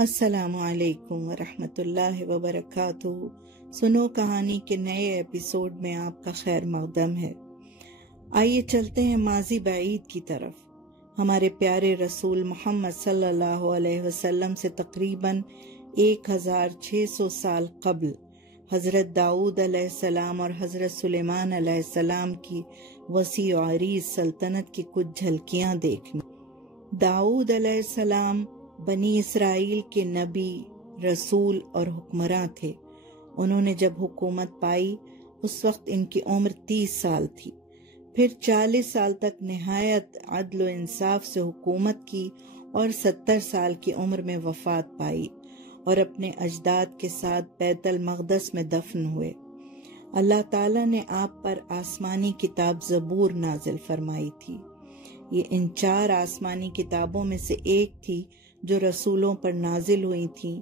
السلام علیکم ورحمۃ اللہ وبرکاتہ۔ سنو کہانی کے نئے ایپیسوڈ میں آپ کا خیر مقدم ہے۔ آئیے چلتے ہیں ماضی بعید کی طرف۔ ہمارے پیارے رسول محمد صلی اللہ علیہ وسلم سے تقریباً 1600 سال قبل حضرت داؤد علیہ السلام اور حضرت سلیمان علیہ السلام کی وسیع و عریض سلطنت کی کچھ جھلکیاں دیکھنا۔ داؤد علیہ السلام بنی اسرائیل کے نبی، رسول اور حکمراں تھے۔ انہوں نے جب حکومت پائی اس وقت ان کی عمر 30 سال تھی۔ پھر 40 سال تک نہایت عدل و انصاف سے حکومت کی اور 70 سال کی عمر میں وفات پائی اور اپنے اجداد کے ساتھ بیت المقدس میں دفن ہوئے۔ اللہ تعالیٰ نے آپ پر آسمانی کتاب زبور نازل فرمائی تھی۔ یہ ان 4 آسمانی کتابوں میں سے ایک تھی جو رسولوں پر نازل ہوئی تھیں۔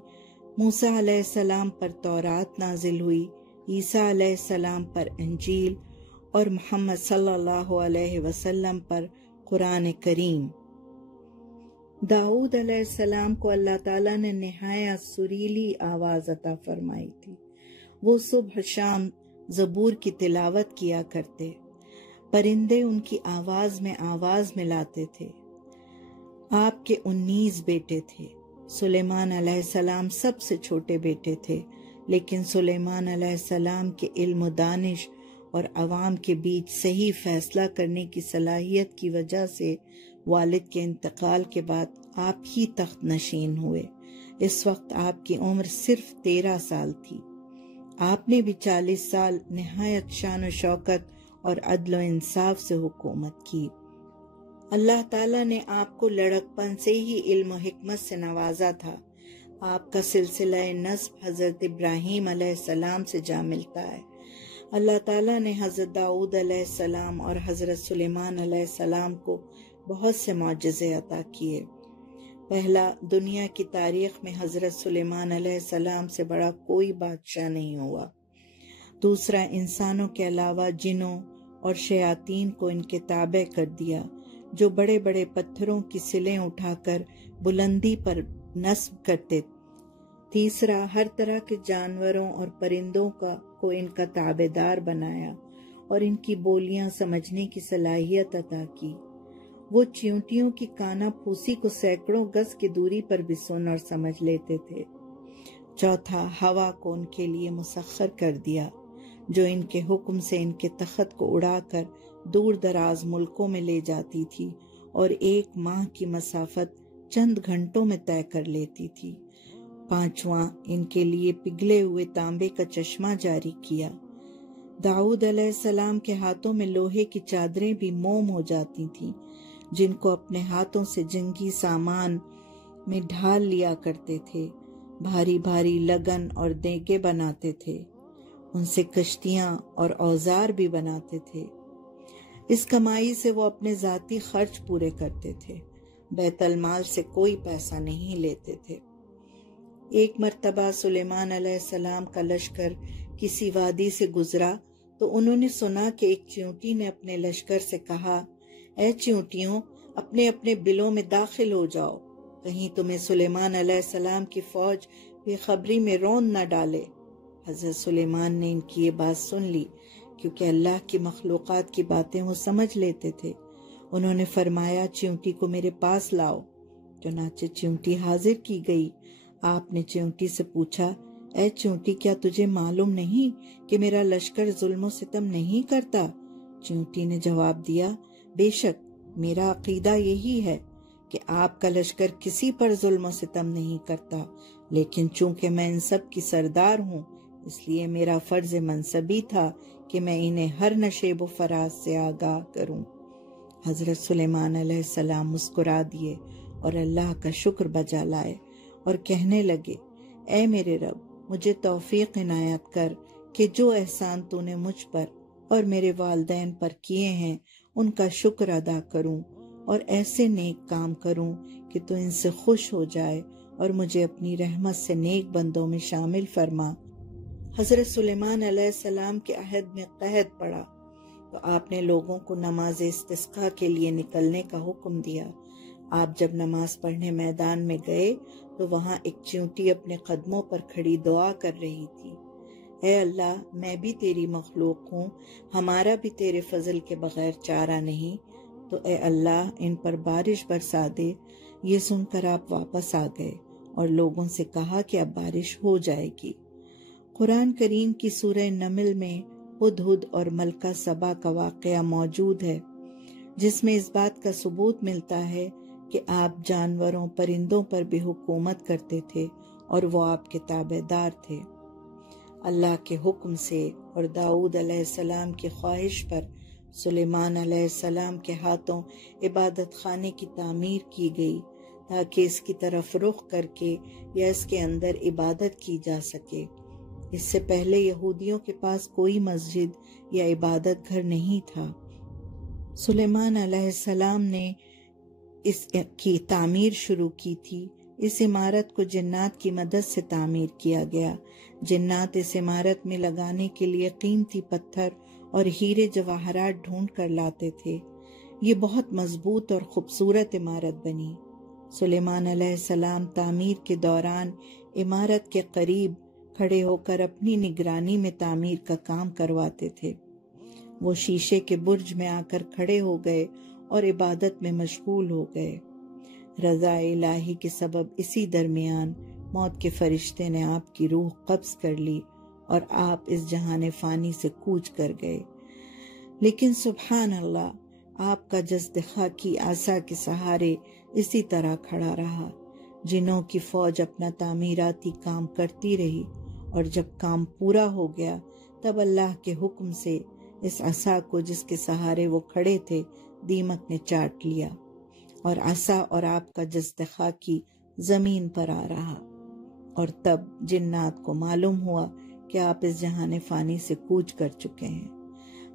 موسیٰ علیہ السلام پر تورات نازل ہوئی، عیسیٰ علیہ السلام پر انجیل اور محمد صلی اللہ علیہ وسلم پر قرآن کریم۔ داؤد علیہ السلام کو اللہ تعالیٰ نے نہایت سریلی آواز عطا فرمائی تھی۔ وہ صبح شام زبور کی تلاوت کیا کرتے، پرندے ان کی آواز میں آواز ملاتے تھے۔ آپ کے 19 بیٹے تھے۔ سلیمان علیہ السلام سب سے چھوٹے بیٹے تھے، لیکن سلیمان علیہ السلام کے علم و دانش اور عوام کے بیچ صحیح فیصلہ کرنے کی صلاحیت کی وجہ سے والد کے انتقال کے بعد آپ ہی تخت نشین ہوئے۔ اس وقت آپ کی عمر صرف 13 سال تھی۔ آپ نے بھی 40 سال نہایت شان و شوکت اور عدل و انصاف سے حکومت کی۔ اللہ تعالیٰ نے آپ کو لڑکپن سے ہی علم و حکمت سے نوازا تھا۔ آپ کا سلسلہ نسب حضرت ابراہیم علیہ السلام سے جا ملتا ہے۔ اللہ تعالیٰ نے حضرت داؤد علیہ السلام اور حضرت سلیمان علیہ السلام کو بہت سے معجزے عطا کیے۔ پہلا، دنیا کی تاریخ میں حضرت سلیمان علیہ السلام سے بڑا کوئی بادشاہ نہیں ہوا۔ دوسرا، انسانوں کے علاوہ جنوں اور شیاطین کو ان کے تابع کر دیا، جو بڑے بڑے پتھروں کی سلیں اٹھا کر بلندی پر نصب کرتے۔ تیسرا، ہر طرح کے جانوروں اور پرندوں کو ان کا تابع دار بنایا اور ان کی بولیاں سمجھنے کی صلاحیت عطا کی۔ وہ چیونٹیوں کی کانا پھوسی کو سینکڑوں گز کی دوری پر بھی سن اور سمجھ لیتے تھے۔ چوتھا، ہوا کو ان کے لیے مسخر کر دیا، جو ان کے حکم سے ان کے تخت کو اڑا کر دور دراز ملکوں میں لے جاتی تھی اور 1 ماہ کی مسافت چند گھنٹوں میں طے کر لیتی تھی۔ پانچواں، ان کے لیے پگھلے ہوئے تانبے کا چشمہ جاری کیا۔ داؤد علیہ السلام کے ہاتھوں میں لوہے کی چادریں بھی موم ہو جاتی تھیں، جن کو اپنے ہاتھوں سے جنگی سامان میں ڈھال لیا کرتے تھے۔ بھاری بھاری لگن اور دیگیں بناتے تھے، ان سے کشتیاں اور اوزار بھی بناتے تھے۔ اس کمائی سے وہ اپنے ذاتی خرچ پورے کرتے تھے، بیت المال سے کوئی پیسہ نہیں لیتے تھے۔ ایک مرتبہ سلیمان علیہ السلام کا لشکر کسی وادی سے گزرا تو انہوں نے سنا کہ ایک چیونٹی نے اپنے لشکر سے کہا، اے چیونٹیوں، اپنے اپنے بلوں میں داخل ہو جاؤ، کہیں تمہیں سلیمان علیہ السلام کی فوج بے خبری میں رون نہ ڈالے۔ حضرت سلیمان نے ان کی یہ بات سن لی، کیونکہ اللہ کی مخلوقات کی باتیں وہ سمجھ لیتے تھے۔ انہوں نے فرمایا، چیونٹی کو میرے پاس لاؤ۔ چنانچہ چیونٹی حاضر کی گئی۔ آپ نے چیونٹی سے پوچھا، اے چیونٹی، کیا تجھے معلوم نہیں کہ میرا لشکر ظلم و ستم نہیں کرتا؟ چیونٹی نے جواب دیا، بے شک میرا عقیدہ یہی ہے کہ آپ کا لشکر کسی پر ظلم و ستم نہیں کرتا، لیکن چونکہ میں ان سب کی سردار ہوں، اس لیے میرا فرض منصبی تھا کہ میں انہیں ہر نشیب و فراز سے آگاہ کروں۔ حضرت سلیمان علیہ السلام مسکرا دیے اور اللہ کا شکر بجا لائے اور کہنے لگے، اے میرے رب، مجھے توفیق عنایت کر کہ جو احسان تو نے مجھ پر اور میرے والدین پر کیے ہیں ان کا شکر ادا کروں اور ایسے نیک کام کروں کہ تو ان سے خوش ہو جائے اور مجھے اپنی رحمت سے نیک بندوں میں شامل فرما۔ حضرت سلیمان علیہ السلام کے عہد میں قحط پڑا تو آپ نے لوگوں کو نماز استسقاء کے لیے نکلنے کا حکم دیا۔ آپ جب نماز پڑھنے میدان میں گئے تو وہاں ایک چیونٹی اپنے قدموں پر کھڑی دعا کر رہی تھی، اے اللہ، میں بھی تیری مخلوق ہوں، ہمارا بھی تیرے فضل کے بغیر چارہ نہیں، تو اے اللہ ان پر بارش برسا دے۔ یہ سن کر آپ واپس آ گئے اور لوگوں سے کہا کہ اب بارش ہو جائے گی۔ قرآن کریم کی سورہ نمل میں ہدہد اور ملکہ سبا کا واقعہ موجود ہے، جس میں اس بات کا ثبوت ملتا ہے کہ آپ جانوروں پرندوں پر بھی حکومت کرتے تھے اور وہ آپ کے تابع دار تھے۔ اللہ کے حکم سے اور داؤد علیہ السلام کی خواہش پر سلیمان علیہ السلام کے ہاتھوں عبادت خانے کی تعمیر کی گئی تاکہ اس کی طرف رخ کر کے یا اس کے اندر عبادت کی جا سکے۔ اس سے پہلے یہودیوں کے پاس کوئی مسجد یا عبادت گھر نہیں تھا۔ سلیمان علیہ السلام نے اس کی تعمیر شروع کی تھی۔ اس عمارت کو جنات کی مدد سے تعمیر کیا گیا۔ جنات اس عمارت میں لگانے کے لیے قیمتی پتھر اور ہیرے جواہرات ڈھونڈ کر لاتے تھے۔ یہ بہت مضبوط اور خوبصورت عمارت بنی۔ سلیمان علیہ السلام تعمیر کے دوران عمارت کے قریب کھڑے ہو کر اپنی نگرانی میں تعمیر کا کام کرواتے تھے۔ وہ شیشے کے برج میں آ کر کھڑے ہو گئے اور عبادت میں مشغول ہو گئے۔ رضا الہی کے سبب اسی درمیان موت کے فرشتے نے آپ کی روح قبض کر لی اور آپ اس جہان فانی سے کوچ کر گئے۔ لیکن سبحان اللہ، آپ کا جسد خاکی عصا کے سہارے اسی طرح کھڑا رہا۔ جنوں کی فوج اپنا تعمیراتی کام کرتی رہی، اور جب کام پورا ہو گیا تب اللہ کے حکم سے اس عصا کو جس کے سہارے وہ کھڑے تھے دیمک نے چاٹ لیا، اور عصا اور آپ کا جسد خاکی زمین پر آ رہا۔ اور تب جنات کو معلوم ہوا کہ آپ اس جہان فانی سے کوچ کر چکے ہیں۔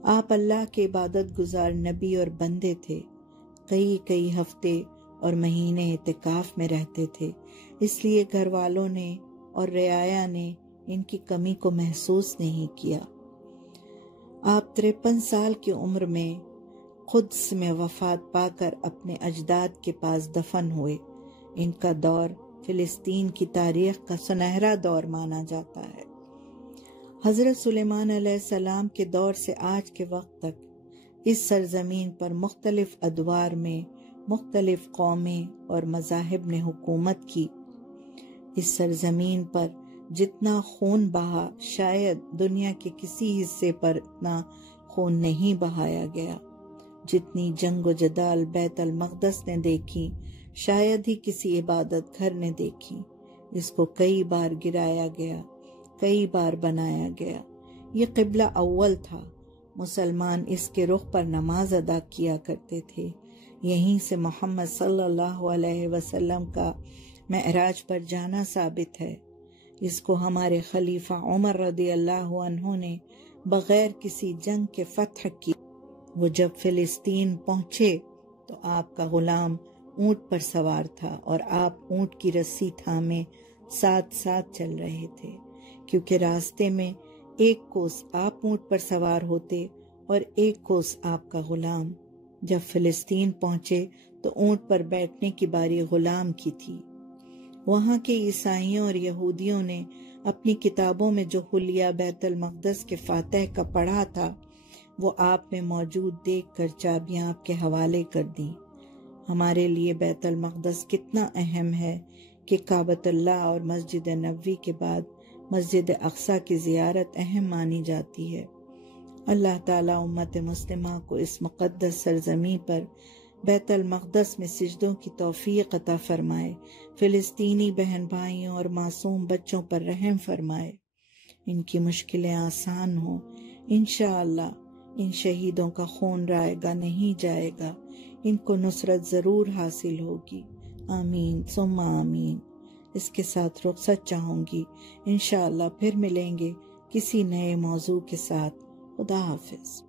آپ اللہ کے عبادت گزار نبی اور بندے تھے۔ کئی ہفتے اور مہینے اعتکاف میں رہتے تھے، اس لیے گھر والوں نے اور رعایا نے ان کی کمی کو محسوس نہیں کیا۔ آپ 53 سال کی عمر میں قدس میں وفات پا کر اپنے اجداد کے پاس دفن ہوئے۔ ان کا دور فلسطین کی تاریخ کا سنہرا دور مانا جاتا ہے۔ حضرت سلیمان علیہ السلام کے دور سے آج کے وقت تک اس سرزمین پر مختلف ادوار میں مختلف قومیں اور مذاہب نے حکومت کی۔ اس سرزمین پر جتنا خون بہا شاید دنیا کے کسی حصے پر اتنا خون نہیں بہایا گیا۔ جتنی جنگ و جدال بیت المقدس نے دیکھی شاید ہی کسی عبادت گھر نے دیکھی۔ اس کو کئی بار گرایا گیا، کئی بار بنایا گیا۔ یہ قبلہ اول تھا۔ مسلمان اس کے رخ پر نماز ادا کیا کرتے تھے۔ یہیں سے محمد صلی اللہ علیہ وسلم کا معراج پر جانا ثابت ہے۔ اس کو ہمارے خلیفہ عمر رضی اللہ عنہ نے بغیر کسی جنگ کے فتح کی۔ وہ جب فلسطین پہنچے تو آپ کا غلام اونٹ پر سوار تھا اور آپ اونٹ کی رسی تھامے ساتھ ساتھ چل رہے تھے، کیونکہ راستے میں ایک کوس آپ اونٹ پر سوار ہوتے اور ایک کوس آپ کا غلام۔ جب فلسطین پہنچے تو اونٹ پر بیٹھنے کی باری غلام کی تھی۔ وہاں کے عیسائیوں اور یہودیوں نے اپنی کتابوں میں جو حلیہ بیت المقدس کے فاتح کا پڑھا تھا وہ آپ میں موجود دیکھ کر چابیاں آپ کے حوالے کر دیں۔ ہمارے لیے بیت المقدس کتنا اہم ہے کہ کعبۃ اللہ اور مسجد نبوی کے بعد مسجد اقصی کی زیارت اہم مانی جاتی ہے۔ اللہ تعالیٰ امت مسلمہ کو اس مقدس سرزمین پر بیت المقدس میں سجدوں کی توفیق عطا فرمائے۔ فلسطینی بہن بھائیوں اور معصوم بچوں پر رحم فرمائے، ان کی مشکلیں آسان ہوں۔ انشاءاللہ ان شہیدوں کا خون رائے گا نہیں جائے گا، ان کو نصرت ضرور حاصل ہوگی۔ آمین ثم آمین۔ اس کے ساتھ رخصت چاہوں گی۔ انشاءاللہ پھر ملیں گے کسی نئے موضوع کے ساتھ۔ خدا حافظ۔